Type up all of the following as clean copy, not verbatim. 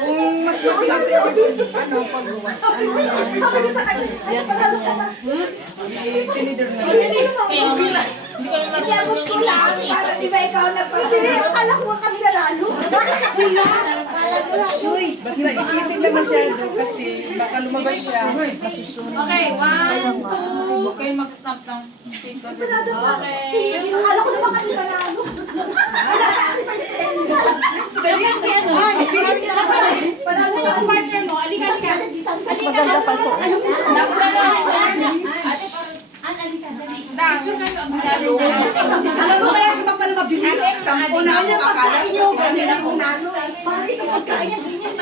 Kung mas mabilis sa pagbuwan. Tinidor na rin. Hindi ko naman marunong yung ilan. Di ba ikaw na pa? Akala ko kami nalalo. Sila. Basta ipitin na masyado kasi baka lumabas siya, masusunod. Okay, 1, 2. Huwag kayo mag-stop ng Okay. Akala ko naman kami nalalo. Wala sa akin pa siya. Wala sa yung partner mo. Alika. Maganda pa ito. Alam mo kaya si Papa na mabilis? Tampo na ako akala ko kanina ko. Bakit ang pagkain niya ganyan?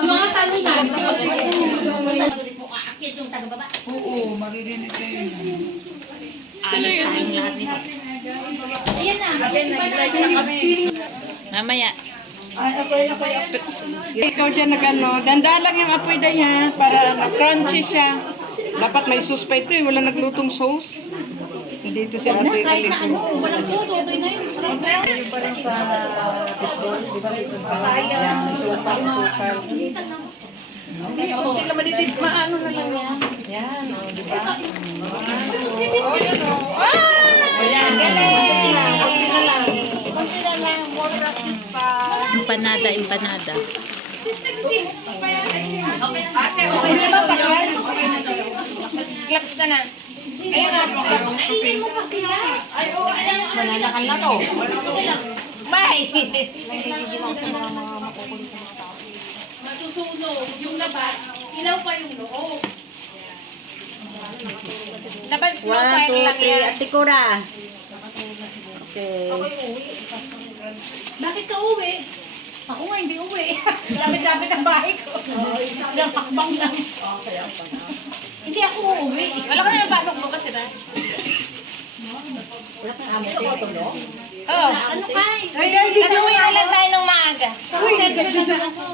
Mga talo na. Aakit yung taga-baba. Oo, maririnig kayo. Alas sa akin lahat nito. Ayan na. Nag-like na kami. Mamaya. Ikaw dyan nag-ano, danda lang yung apoy na niya para crunchy siya. Dapat may sauce pa ito eh, wala naglutong sauce. Dito si Ate Kahit na Alin. ano, walang sauce, okay na yun. Yung parang sa fishball, di ba? Yung sukal. Hindi, kunti lang madidid, maano na lang yan. Yan, o, di ba? O, yan o. Ayan, galing! Kunti na lang. Kunti na lang, more practice pa. Empanada. Ate, okay na ba pa-class? Claps ka na. Ayun na. Ainin mo kasi ha. Ay, oo, ayan. Mananakal na to. Bye! Masusunog yung labas, ilaw pa yung loob. Dapat slow fire lang yan. Ate Cora. Okay. Bakit ka uwi? Ako nga hindi uwi. Lapit-lapit ang bahay ko. Ilang hakbang lang. Hindi ako uuwi. Wala ka na pasok mo kasi ba? Oo. Ano kay? Kasi uwi na lang tayo ng maaga.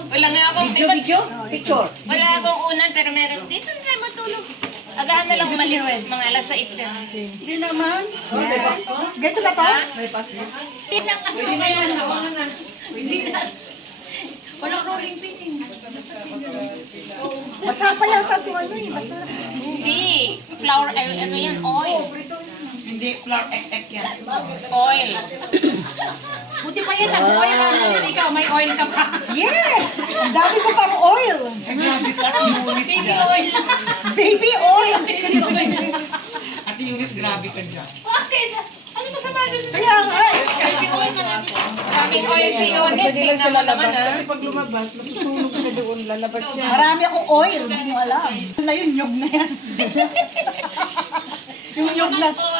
Wala nga akong... Picture. Wala akong unan pero meron dito na tayo matulog. Agahan na lang umalis. Mga alas 6 na. Hindi naman. Ganito na to? Isang ano kaya naman na. Walang rolling pin eh. Basa pa yan sa ito ano eh. Basa. Hindi. Flour, ano yan? Oil. Hindi, flour ek yan. Oil. Buti pa yan, nag-oil ako. Ikaw, may oil ka pa. Yes! Ang dami ko pang oil. Baby oil. Baby oil. Ate Yunis, grabe ka dyan. Bakit? Ano masama doon sa Kaya nga eh. Baby oil na natin. Daming oil si Yones. Kasi di lang siya Tingnan mo lalabas. naman, Kasi pag lumabas, masusunog siya doon. Lalabas siya. Marami akong oil. Hindi nyo alam. Ano na yun? Nyog na yan. Yung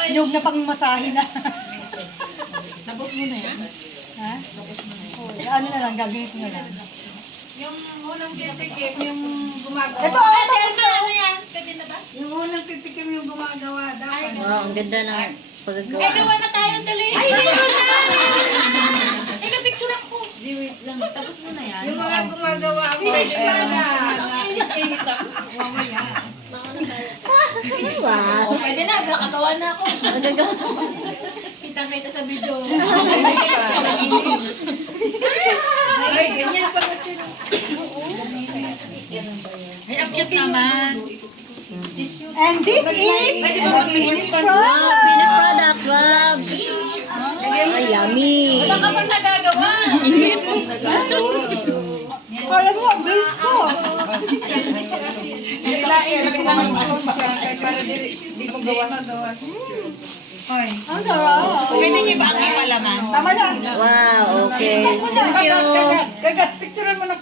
nyog na pang masahe na. Tapos mo na yan. Ha? Ano na lang, gagawin ko na lang. Yung unang titikim, yung gumagawa. Ito, ito. Ano yan? Pwede na ba? Yung unang titikim yung gumagawa. Dapat. Wow, ang ganda ng Eh, pagkagawa. gawa na tayo, dali. Ay, hindi ko na! Ay, na-picture ako. Tapos mo na yan. Yung mga gumagawa mo. Finish na na. Pwede na, nakagawa na ako. Kita-kita sa video. Ay, ganyan pa kasi. Ay, ang cute naman. And this is finished product. Wow, finished product. Wow. Ay, yummy. Wala ka pang nagagawa. Kaya mo, ang base ko. Hindi mo gawa. Ay. Ang sarap. Pwede niyo ba ang ipalaman? Tama na. Wow, okay. Thank you. Kagat, picturean mo na ko.